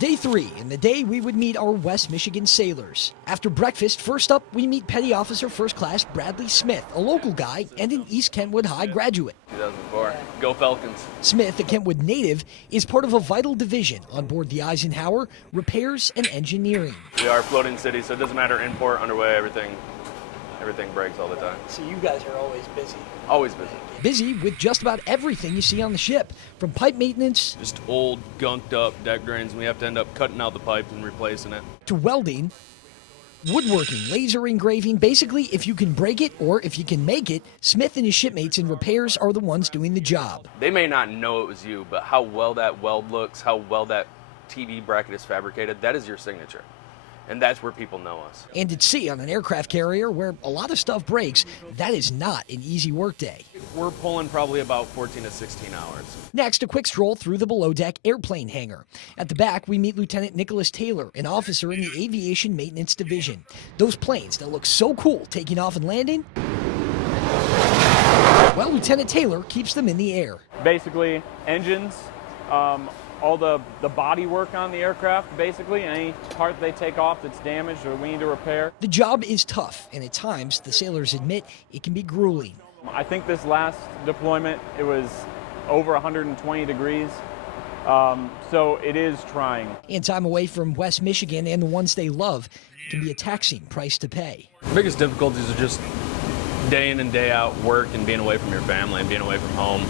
Day 3, and the day we would meet our West Michigan sailors. After breakfast, first up, we meet Petty Officer First Class Bradley Smith, a local guy and an East Kentwood High graduate. 2004. Go Falcons. Smith, a Kentwood native, is part of a vital division on board the Eisenhower, repairs and engineering. We are a floating city, so it doesn't matter import, underway, everything breaks all the time. So you guys are always busy. Always busy. Busy with just about everything you see on the ship, from pipe maintenance Just old, gunked up deck drains, and we have to end up cutting out the pipe and replacing it. to welding, woodworking, laser engraving. Basically, if you can break it or if you can make it, Smith and his shipmates in repairs are the ones doing the job. They may not know it was you, but how well that weld looks, how well that TV bracket is fabricated, that is your signature. And that's where people know us. And at sea on an aircraft carrier where a lot of stuff breaks, that is not an easy workday. We're pulling probably about 14 to 16 hours. Next, a quick stroll through the below-deck airplane hangar. At the back, we meet Lieutenant Nicholas Taylor, an officer in the Aviation Maintenance Division. Those planes that look so cool taking off and landing, well, Lieutenant Taylor keeps them in the air. Basically, engines, all the body work on the aircraft, basically, any part they take off that's damaged or we need to repair. The job is tough, and at times, the sailors admit, it can be grueling. I think this last deployment, it was over 120 degrees, so it is trying. And time away from West Michigan and the ones they love can be a taxing price to pay. The biggest difficulties are just day in and day out work and being away from your family and being away from home.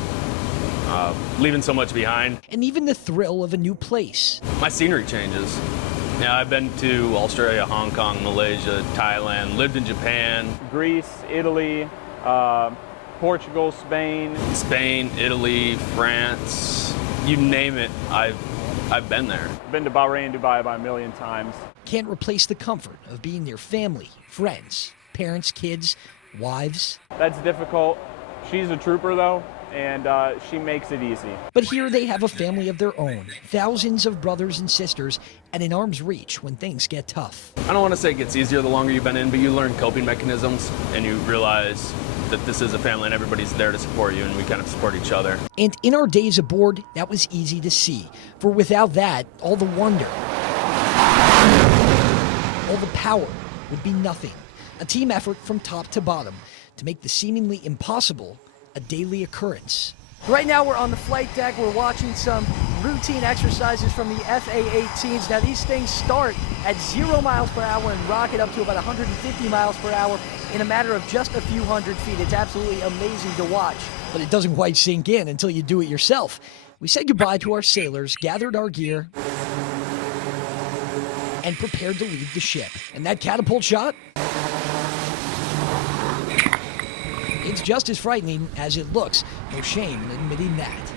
Leaving so much behind. And even the thrill of a new place. My scenery changes. Yeah, I've been to Australia, Hong Kong, Malaysia, Thailand, lived in Japan. Greece, Italy, Portugal, Spain. Spain, Italy, France, you name it, I've been there. Been to Bahrain, Dubai about 1 million times. Can't replace the comfort of being near family, friends, parents, kids, wives. That's difficult. She's a trooper though, and she makes it easy. But here they have a family of their own, thousands of brothers and sisters at an arm's reach when things get tough. I don't want to say it gets easier the longer you've been in, but you learn coping mechanisms and you realize that this is a family and everybody's there to support you and we kind of support each other. And in our days aboard, that was easy to see. For without that, all the wonder, all the power would be nothing. A team effort from top to bottom to make the seemingly impossible a daily occurrence. Right now we're on the flight deck. We're watching some routine exercises from the FA-18s. Now these things start at 0 miles per hour and rocket up to about 150 miles per hour in a matter of just a few hundred feet. It's absolutely amazing to watch. But it doesn't quite sink in until you do it yourself. We said goodbye to our sailors, gathered our gear, and prepared to leave the ship. And that catapult shot? It's just as frightening as it looks. No shame in admitting that.